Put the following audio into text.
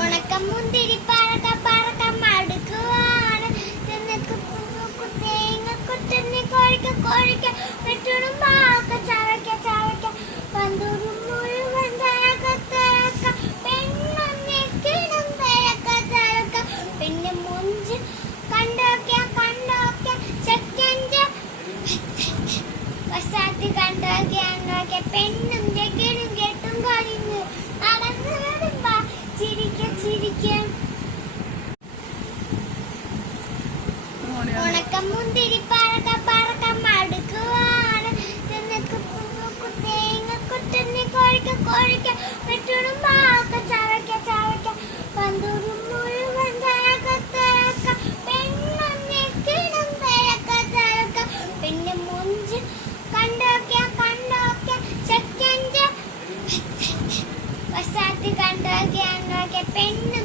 ഉണക്കം മുന്തിരി പറക്ക പറക്ക മടുക്കുവാണ് തേങ്ങ കുത്തുന്നി കോഴിക്ക കോഴിക്ക വെട്ടണം പാക്ക ചവയ്ക്ക ചവയ്ക്ക പന്തൂരും മുഴുവൻ തഴക്ക തഴക്ക പെണ്ണും ഞെക്കിടും തഴക്ക തഴക്ക പിന്നെ മുഞ്ച് കണ്ടോക്ക കണ്ടോക്ക ചെക്കൻ്റെ വസാത്തി കണ്ടോക്ക കണ്ടോക്ക പെണ്ണും ചെക്കനും കെട്ടും കഴിഞ്ഞു നടന്നു വരുമ്പോ ചിരിക്ക ചിരിക്ക ഉണക്കം മുന്തിരി പറക്ക പറക്ക മടുക്കുവാണ് തേങ്ങ കുത്തുന്നി കോഴിക്ക കോഴിക്ക വെട്ടണം പാക്ക ചവയ്ക്ക ചവയ്ക്ക പന്തൂരും മുഴുവൻ തഴക്ക തഴക്ക പെണ്ണും ഞെക്കിടും തഴക്ക തഴക്ക പിന്നെ മുഞ്ച് കണ്ടോക്ക കണ്ടോക്ക ചെക്കൻ്റെ വസാത്തി കണ്ടോക്ക കണ്ടോക്ക പെണ്ണും